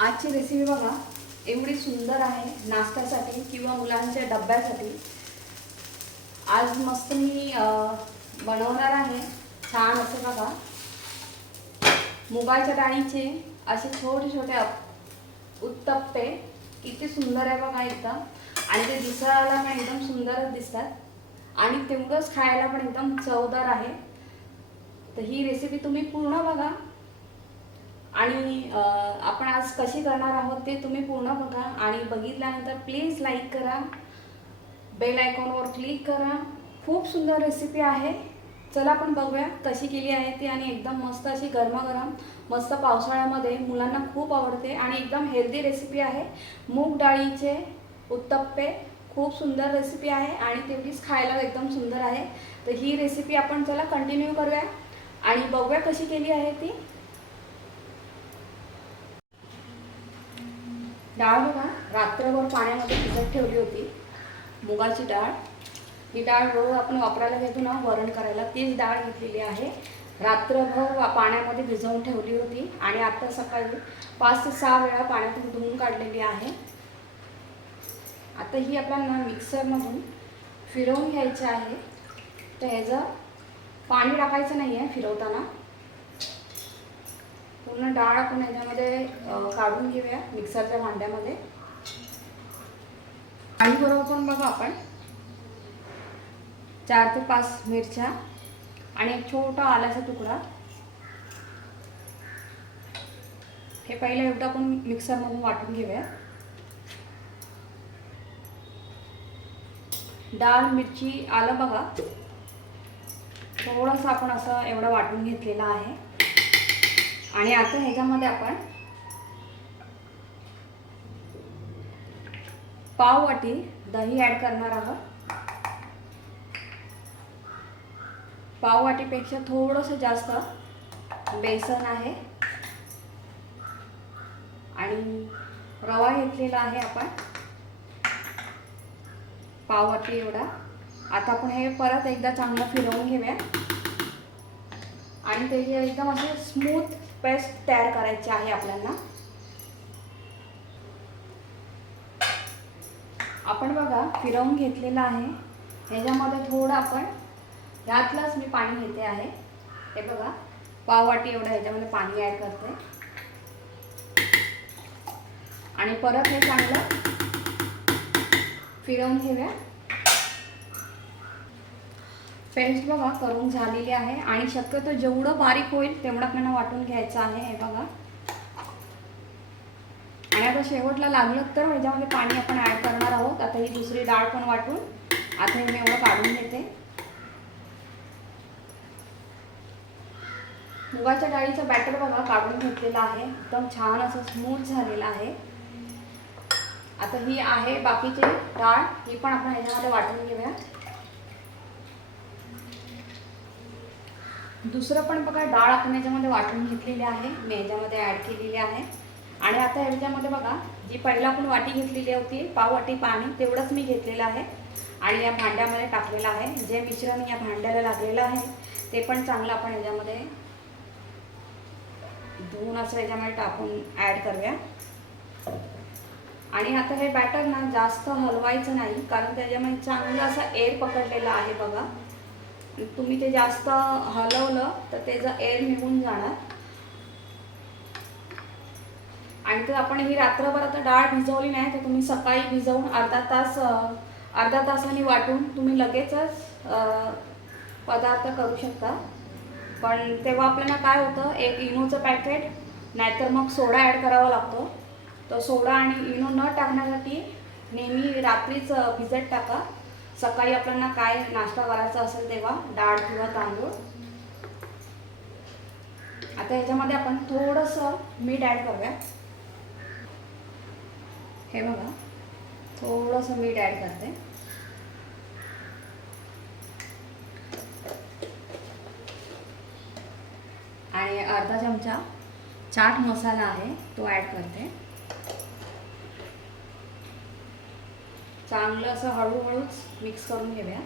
आजची रेसिपी बघा. एवढी सुंदर आहे नाश्त्यासाठी किंवा मुलांच्या डब्यासाठी. आज मस्त मी बनवणार आहे. छान असे बघा. मुगाच्या डाळीचे असे छोटे छोटे उत्तप्पे. किती सुंदर आहे बघा एकदम. आणि ते दिसायला पण एकदम सुंदरच दिसतात. आणि तेवढंच खायला पण एकदम चवदार आहे. तर ही रेसिपी तुम्ही पूर्ण बघा. आणि आपण आज कशी करणार आहोत ते तुम्ही पूर्ण बघा आणि बघितल्यानंतर प्लीज लाईक करा. बेल आयकॉनवर क्लिक करा. खूप सुंदर रेसिपी आहे. चला आपण बघूया कशी केली आहे ती आणि एकदम मस्त अशी गरमागरम मस्त पावसाळ्यामध्ये मुलांना खूप आवडते आणि एकदम हेल्दी रेसिपी आहे. मूग डाळीचे उत्तप्पे खूप सुंदर रेसिपी आहे आणि तेवढीच खायला एकदम सुंदर आहे. तर ही रेसिपी आपण चला कंटिन्यू करूया आणि बघूया कशी केली आहे ती. डाळ बघा रात्रभर पाण्यामध्ये भिजत ठेवली होती. मुगाची डाळ. ही डाळ रोज आपण वापरायला घेतो ना वरण करायला. तीच डाळ घेतलेली आहे. रात्रभर वा- पाण्यामध्ये भिजवून ठेवली होती. आणि आता सकाळी पाच ते सहा वेळा पाण्यातून धुवून काढलेली आहे. आता ही आपल्याला मिक्सरमधून फिरवून घ्यायची आहे. तर ह्याचं पाणी टाकायचं नाही आहे फिरवताना. पूर्ण डाळ आपण याच्यामध्ये काढून घेऊया मिक्सरच्या भांड्यामध्ये. आणि बरोबर पण बघा आपण. चार ते पाच मिरच्या आणि एक छोटा आल्याचा तुकडा. हे पहिलं एवढं आपण मिक्सरमधून वाटून घेऊया. डाळ मिरची आलं बघा. थोडंसं आपण असं एवढं वाटून घेतलेलं आहे. आणि आता ह्याच्यामध्ये आपण पाव वाटी दही ॲड करणार आहोत. पाव वाटीपेक्षा थोडंसं जास्त बेसन आहे. आणि रवा घेतलेला आहे आपण. पाव वाटी एवढा. आता आपण हे परत एकदा चांगलं फिरवून घेऊया. आणि त्याची एकदम असे स्मूथ पेस्ट तयार करायची आहे आपल्याला. आपण बघा फिरवून घेतलेलं आहे. ह्याच्यामध्ये थोडं आपण ह्यातलंच मी पाणी घेते आहे. हे बघा पाववाटी एवढं ह्याच्यामध्ये पाणी ॲड करते. आणि परत हे चांगलं फिरवून घेऊया. पेस्ट बघा करून झालेली आहे. आणि शक्यतो जेवढं बारीक होईल तेवढं आपल्याला वाटून घ्यायचं आहे. हे बघा. आणि आता शेवटला लागलं तर ह्याच्यामध्ये पाणी आपण ॲड करणार आहोत. आता ही दुसरी डाळ पण वाटून आता हे मी एवढं काढून घेते. मुगाच्या डाळीचं बॅटर बघा काढून घेतलेलं आहे. एकदम छान असं स्मूथ झालेलं आहे. आता ही आहे बाकीची डाळ. ही पण आपण ह्याच्यामध्ये वाटून घेऊया. दुसरं पण बघा डाळ आपण याच्यामध्ये वाटून घेतलेली आहे. मी याच्यामध्ये ॲड केलेली आहे. आणि आता ह्याच्यामध्ये बघा जी पहिला आपण वाटी घेतलेली होती पाव वाटी पाणी तेवढंच मी घेतलेलं आहे. आणि या भांड्यामध्ये टाकलेलं आहे. जे मिश्रण या भांड्याला लागलेलं आहे ते पण चांगलं आपण याच्यामध्ये धुवून असं याच्यामध्ये टाकून ॲड करूया. आणि आता हे बॅटर ना जास्त हलवायचं नाही कारण त्याच्यामध्ये चांगलं असं एअर पकडलेलं आहे बघा. तुम्ही ते जास्त हलवलं तर त्याचं एअर निघून जाणार. आणि तर आपण ही रात्रभर आता डाळ भिजवली नाही तर तुम्ही सकाळी भिजवून अर्धा तास अर्धा तासाने वाटून तुम्ही लगेचच पदार्थ करू शकता. पण तेव्हा आपल्याला काय होतं एक इनोचं पॅकेट नाहीतर मग सोडा ॲड करावा लागतो. तर सोडा आणि इनो न टाकण्यासाठी नेहमी रात्रीच भिजत टाका. सकाळी आपल्याला काय नाश्ता करायचा असेल तेव्हा? डाळ किंवा तांदूळ. आता ह्याच्यामध्ये आपण थोडंसं मीठ ॲड करूया. हे बघा. थोडंसं मीठ ॲड करते. आणि अर्धा चमचा चाट मसाला आहे तो ॲड करते. चांगलं असं हळूहळूच मिक्स करून घेऊया.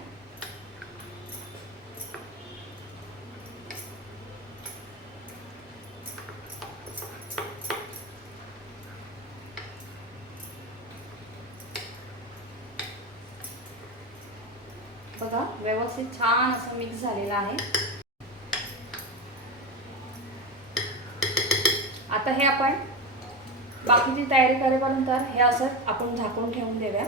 बघा व्यवस्थित छान असं मिक्स झालेलं आहे. आता हे आपण बाकीची तयारी करेपर्यंत हे असं आपण झाकून ठेवून देऊया.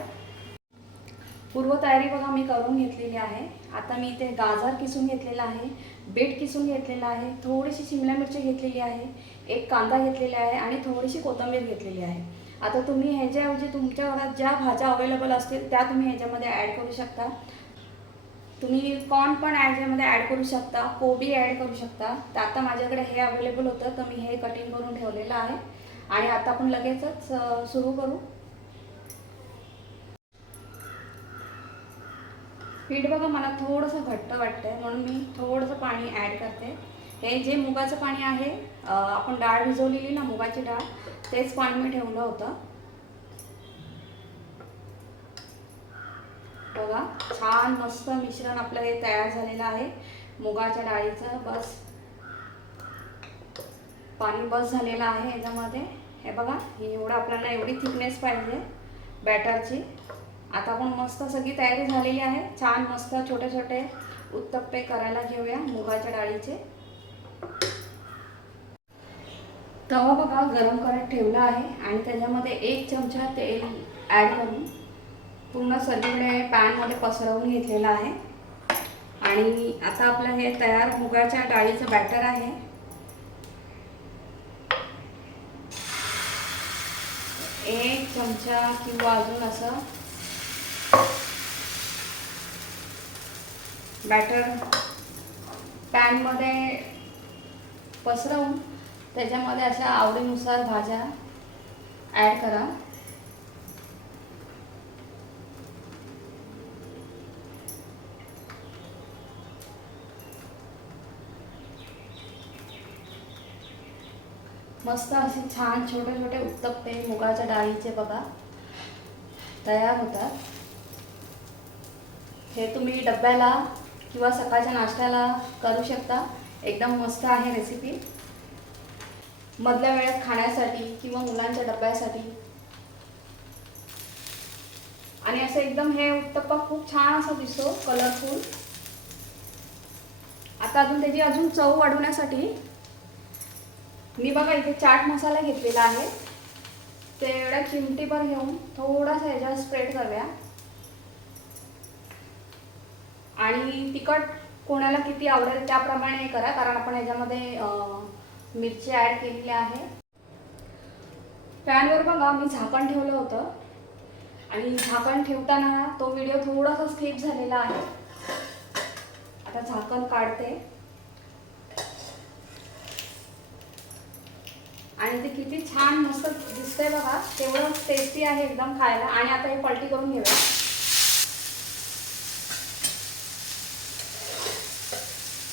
पूर्वतयारी बघा मी करून घेतलेली आहे. आता मी इथे गाजर किसून घेतलेला आहे बीट किसून घेतलेला आहे थोडीशी शिमला मिरची घेतलेली आहे एक कांदा घेतलेला आहे आणि थोडीशी कोथिंबीर घेतलेली आहे. आता तुम्ही ह्याच्याऐवजी तुमच्या घरात ज्या भाज्या अवेलेबल असतील त्या तुम्ही ह्याच्यामध्ये ॲड करू शकता. तुम्ही कॉर्न पण ह्याच्यामध्ये ॲड करू शकता कोबी ॲड करू शकता. तर आता माझ्याकडे हे अवेलेबल होतं तर मी हे कटिंग करून ठेवलेलं आहे. आणि आता आपण लगेचच सुरू करू. पीठ बघा मला थोडंसं घट्ट वाटतंय. म्हणून मी थोडंसं पाणी ॲड करते. हे जे मुगाचं पाणी आहे आपण डाळ भिजवलेली ना मुगाची डाळ तेच पाणी मी ठेवलं होतं. बघा छान मस्त मिश्रण आपलं हे तयार झालेलं आहे. मुगाच्या डाळीचं बस. पाणी बस झालेलं आहे याच्यामध्ये. हे बघा हे एवढं आपल्याला एवढी थिकनेस पाहिजे. बॅटरची आता आपण मस्त सगळी तयारी झालेली आहे. छान मस्त छोटे छोटे उत्तप्पे करायला घेऊया मुगाच्या डाळीचे. तवा बघा गरम करत ठेवला आहे आणि त्याच्यामध्ये एक चमचा तेल ॲड करून पूर्ण सगळीकडे पॅनमध्ये पसरवून घेतलेलं आहे. आणि आता आपलं हे तयार मुगाच्या डाळीचं बॅटर आहे. एक चमचा किंवा अजून असं बॅटर पॅनमध्ये पसरवून त्याच्यामध्ये अशा आवडीनुसार भाज्या ॲड करा. मस्त असे छान छोटे छोटे उत्तप्पे मुगाच्या डाळीचे बघा. तयार होतात. हे तुम्ही डब्याला किंवा सकाळच्या नाश्त्याला करू शकता. एकदम मस्त आहे रेसिपी मधल्या वेळेत खाण्यासाठी किंवा मुलांच्या डब्यासाठी. आणि असं एकदम हे उत्तप्पा खूप छान असा दिसतो कलरफुल आता अजून त्याची अजून चव वाढवण्यासाठी मी बघा इथे चाट मसाला घेतलेला आहे. तेवढ्या चिमटीभर घेऊन थोडासा ह्याच्यावर स्प्रेड करूया. आणि तिखट कोणाला किती आवडेल त्याप्रमाणे हे करा कारण आपण याच्यामध्ये मिरची ॲड केलेली आहे. फॅनवर बघा मी झाकण ठेवलं होतं. आणि झाकण ठेवताना तो व्हिडिओ थोडासा स्किप झालेला आहे. आता झाकण काढते. आणि ते किती छान मस्त दिसतंय बघा तेवढं टेस्टी आहे एकदम खायला. आणि आता हे पलटी करून घेऊया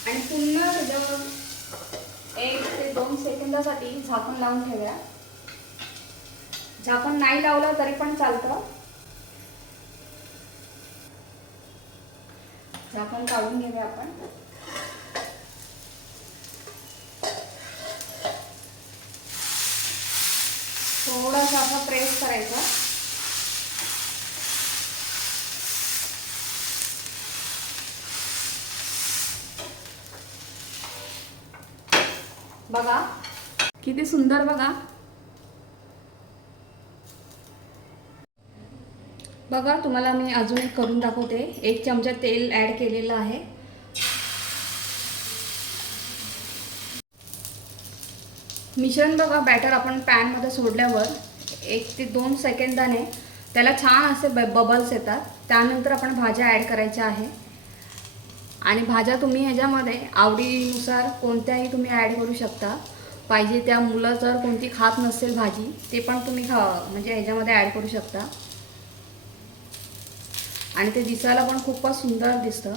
आणि पुन्हा त्याच्यावर एक ते दोन सेकंदासाठी झाकण लावून ठेवूया. झाकण नाही लावलं तरी पण चालतं. झाकण काढून घेऊया आपण. थोडासा असा प्रेस करायचा. बघा. किती सुंदर बघा. बघा तुम्हाला मी अजून एक करून दाखवते. एक चमचा तेल ॲड केलेलं आहे. मिश्रण बघा बॅटर आपण पॅनमध्ये सोडल्यावर एक ते दोन सेकंदाने त्याला छान असे ब बबल्स येतात. त्यानंतर आपण भाज्या ॲड करायच्या आहे. आणि भाज्या तुम्ही ह्याच्यामध्ये आवडीनुसार कोणत्याही तुम्ही ॲड करू शकता. पाहिजे त्या मुलं जर कोणती खात नसेल भाजी ते पण तुम्ही खा म्हणजे ह्याच्यामध्ये ॲड करू शकता. आणि ते दिसायला पण खूपच सुंदर दिसतं.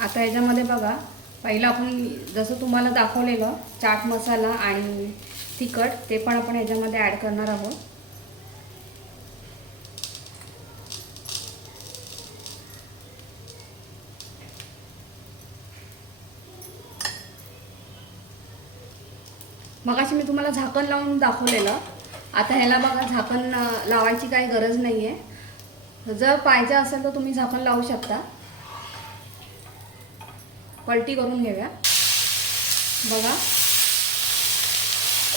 आता ह्याच्यामध्ये बघा पहिलं आपण जसं तुम्हाला दाखवलेलं चाट मसाला आणि तिखट ते पण आपण ह्याच्यामध्ये ॲड करणार आहोत. मगाशी मी तुम्हाला झाकण लावून दाखवलेलं. आता ह्याला बघा झाकण लावायची काही गरज नाही आहे जर पाहिजे असेल तर तुम्ही झाकण लावू शकता. पलटी करून घेऊया. बघा.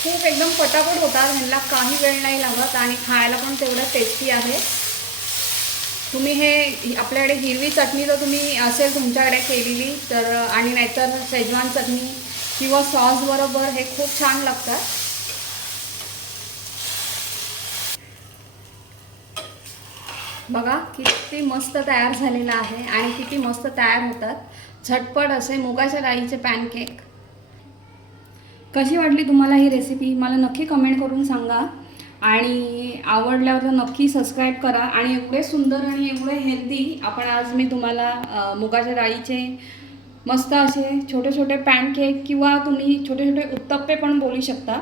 खूप एकदम पटापट होतात ह्यांना काही वेळ नाही लागत आणि खायला पण तेवढं टेस्टी आहे. तुम्ही हे आपल्याकडे हिरवी चटणी जर तुम्ही असेल तुमच्याकडे केलेली तर आणि नाहीतर शेजवान चटणी किंवा सॉस बरोबर हे खूप छान लागतात. बघा किती मस्त तयार झालेलं आहे आणि किती मस्त तयार होतात. झटपट असे मुगाच्या डाळीचे पॅनकेक. कशी वाटली तुम्हाला ही रेसिपी मला नक्की कमेंट करून सांगा. आणि आवडल्यावर तर नक्की सबस्क्राईब करा. आणि एवढे सुंदर आणि एवढे हेल्दी आपण आज मी तुम्हाला मुगाच्या डाळीचे मस्त असे छोटे छोटे पॅनकेक किंवा तुम्ही छोटे छोटे उत्तप्पे पण बोलू शकता.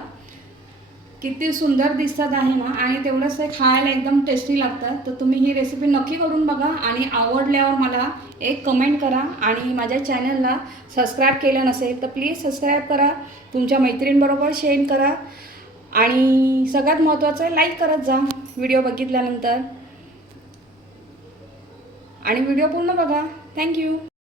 किती सुंदर दिसतात आहे ना आणि तेवढंच ते खायला एकदम टेस्टी लागतात. तर तुम्ही ही रेसिपी नक्की करून बघा आणि आवडल्यावर मला एक कमेंट करा आणि माझ्या चॅनलला सबस्क्राईब केलं नसेल तर प्लीज सबस्क्राईब करा. तुमच्या मैत्रिणींबरोबर शेअर करा. आणि सगळ्यात महत्त्वाचं लाईक करत जा. व्हिडिओ बघितल्यानंतर. आणि व्हिडिओ पूर्ण बघा. थँक्यू